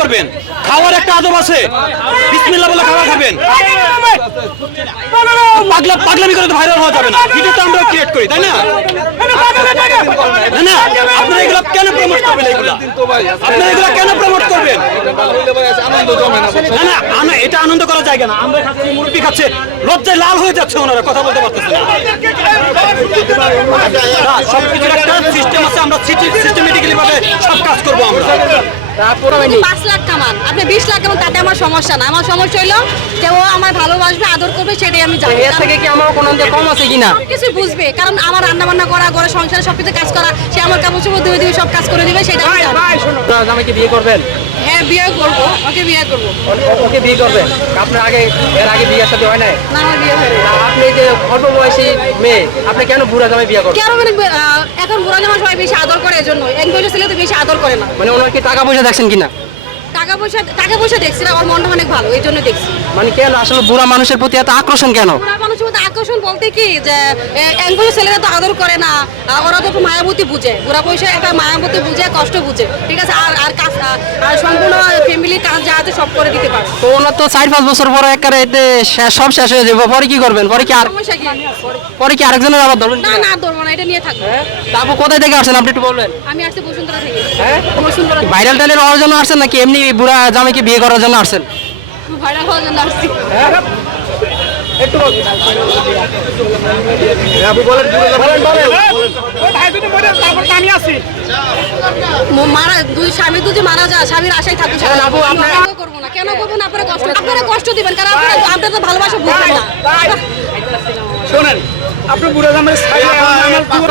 করবেন? খাওয়ার একটা আদব আছে। বিসমিল্লাহ বলে খাবার খাবেন। পাগলা পাগলামি করে ভাইরাল হওয়া যাবে না। ভিডিও তো আমরা ক্রিয়েট করি, তাই না? না আপনারা এগুলো কেন প্রমোট করবেন এগুলা? আপনারা এগুলো কেন প্রমোট করবেন? না না এটা আনন্দ করার জায়গা না। আমরা খাচ্ছি খাচ্ছে, লজ্জায় লাল হয়ে যাচ্ছে ওনারা, কথা বলতে পারতেছে না। একটা সিস্টেম আছে, আমরা সিস্টেমেটিক্যালি ভাবে সব কাজ করব আমরা। পাঁচ লাখ কামান। আপনি বিশ লাখ কামান তাতে আমার সমস্যা না। আমার সমস্যা হইল যে ও আমার ভালোবাসবে আদর করবে সেটাই আমি জানি। এর থেকে কি আমার কোনো কম আছে কিনা? কিছু বুঝবে। কারণ আমার রান্না বান্না করা ঘরে সংসারে সব কিছু কাজ করা সে আমার কাপড় চোপড় ধুয়ে দিবে সব কাজ করে দিবে সেটা আমি জানি। জামাইকে বিয়ে করবেন? হ্যাঁ বিয়ে করব। ওকে বিয়ে করব। ওকে বিয়ে করবেন? আপনার আগে এর আগে বিয়ে সাথে হয় নাই? না আমার বিয়ে আপনি যে অল্প বয়সী মেয়ে আপনি কেন বুড়া জামাই বিয়ে করবেন? কেন মানে এখন বুড়া জামা সবাই বেশি আদর করে এজন্য। এক বয়সের ছেলে তো বেশি আদর করে না। মানে ওনার কি টাকা পয়সা দেখছেন কিনা? টাকা পয়সা টাকা পয়সা দেখছি না আমার মনটা অনেক ভালো এই জন্য দেখছি। মানে কেন আসলে বুড়া মানুষের প্রতি এত আকর্ষণ কেন? বুড়া মানুষের মধ্যে আকর্ষণ বলতে কি যে এক বছর ছেলেরা তো আদর করে না ওরা তো একটু মায়াবতী বুঝে। বুড়া পয়সা একটা মায়াবতী বুঝে কষ্ট বুঝে ঠিক আছে? আর আর কাজ আর সম্পূর্ণ ফ্যামিলির কাজ যা আছে সব করে দিতে পারব তো ওনার তো চার পাঁচ বছর পরে একেবারে এতে শেষ- সব শেষ হয়ে যাবে। পরে কি করবেন? পরে কি আর সমস্যা কি? পরে কি আরেকজনের আবার ধরবেন না না ধরবো না এটা নিয়ে থাকব। তারপর কোথায় থেকে আসেন আপনি একটু বলবেন। আমি আসছি বসুন্ধরা থেকে। হ্যাঁ? বসুন্ধরা থেকে। ভাইরাল টাইলের হওয়ার জন্য আসছেন নাকি এমনি বুড়া জামাইকে বিয়ে করার জন্য আসছেন? ভাইরাল হওয়ার জন্য আসছি। একটু মারা দুই স্বামী দুজি মারা যায় স্বামীর আশায় থাকুক কেন আপু, আপনার- করব। কেন করব না আপনারা কষ্ট আপনারা কষ্ট দিবেন কারণ আপনারা আপনারা তো ভালোবাসা বুঝবেন না। শোনেন আপনি বুড়া জামাই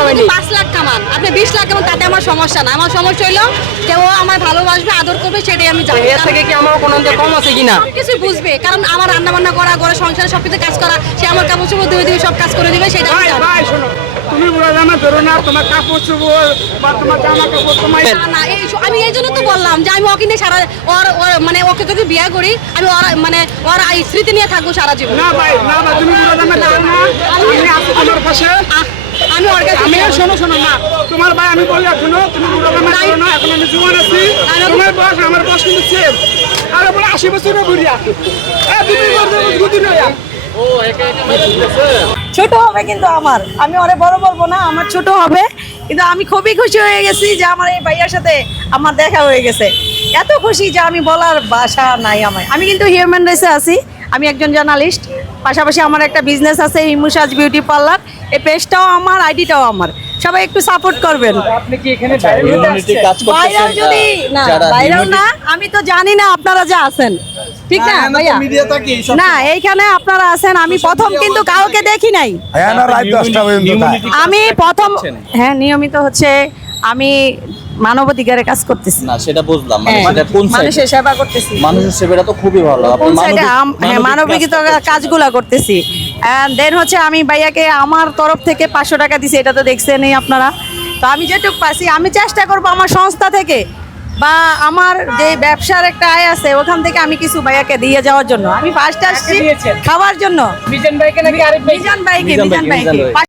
আপনি পাঁচ লাখ কামান। আপনি বিশ লাখ কামান তাতে আমার সমস্যা না। আমার সমস্যা হইল যে ও আমার ভালোবাসবে আদর করবে সেটাই আমি জানি। এর থেকে কি আমার কোনো কম আছে কিনা? কিছু বুঝবে। কারণ আমার রান্না বান্না করা ঘরে সংসারে সবকিছু কাজ করা সে আমার কাপড় চোপড় ধুয়ে সব কাজ করে দিবে সেটা আমি জানি। শোনো। তুমি বুড়া জামা ধরো না তোমার কাপড় চোপড় বা তোমার জামা কাপড় তোমার না, না এই আমি এই জন্য তো বললাম যে আমি ওকে নিয়ে সারা ওর ওর মানে ওকে যদি বিয়ে করি আমি ওর মানে ওর এই স্মৃতি নিয়ে থাকব সারা জীবন। না ভাই না ভাই তুমি বুড়া জামা ধরো না। আমি আছি তোমার পাশে। আমি ওর কাছে আমি শোনো শোনো না। তোমার ভাই আমি বলি এখনও তুমি বুড়া জামা ধরো না এখন আমি জীবন আছি। আমি- তোমার বয়স আমার বয়স কিন্তু সেম আরে বলে আশি বছরের বুড়িয়া এ তুমি বলছো গুদি নয়া ছোট হবে কিন্তু আমার। আমি অনেক বড় বলব না আমার ছোট হবে। কিন্তু আমি খুবই খুশি হয়ে গেছি যে আমার এই ভাইয়ার সাথে আমার দেখা হয়ে গেছে। এত খুশি যে আমি বলার ভাষা নাই আমার। আমি কিন্তু হিউম্যান রেসে আছি আমি একজন জার্নালিস্ট পাশাপাশি আমার একটা বিজনেস আছে ইমুসাজ বিউটি পার্লার এই পেজটাও আমার আইডিটাও আমার। সবাই একটু সাপোর্ট করবেন। আপনি কি এখানে ভাইরাল যদি না ভাইরাল না আমি তো জানি না আপনারা যে আছেন। ঠিক না ভাইয়া? না এইখানে আপনারা আছেন আমি প্রথম কিন্তু কাউকে দেখি নাই। হ্যাঁ। আমি প্রথম হ্যাঁ নিয়মিত হচ্ছে আমি মানবাধিকারের কাজ করতেছি। না সেটা বুঝলাম মানে হ্যাঁ, সেটা কোন মানুষের সেবা করতেছি। মানুষের সেবাটা তো খুবই ভালো আপনি মানবিক- হ্যাঁ মানবিক কাজটা কাজগুলা করতেছি। দেন হচ্ছে আমি ভাইয়াকে আমার তরফ থেকে পাঁচশো টাকা দিছি এটা তো দেখছেনই আপনারা। তো আমি যেটুকু পাচ্ছি আমি চেষ্টা করব আমার সংস্থা থেকে বা আমার যে ব্যবসার একটা আয় আছে ওখান থেকে আমি কিছু ভাইয়াকে দিয়ে যাওয়ার জন্য। আমি ফার্স্ট আসছি খাওয়ার জন্য। মিজান ভাইকে নাকি আরেক ভাই মিজান ভাইকে মিজান মিজান ভাইকে, মিজান ভাইকে। ভাই।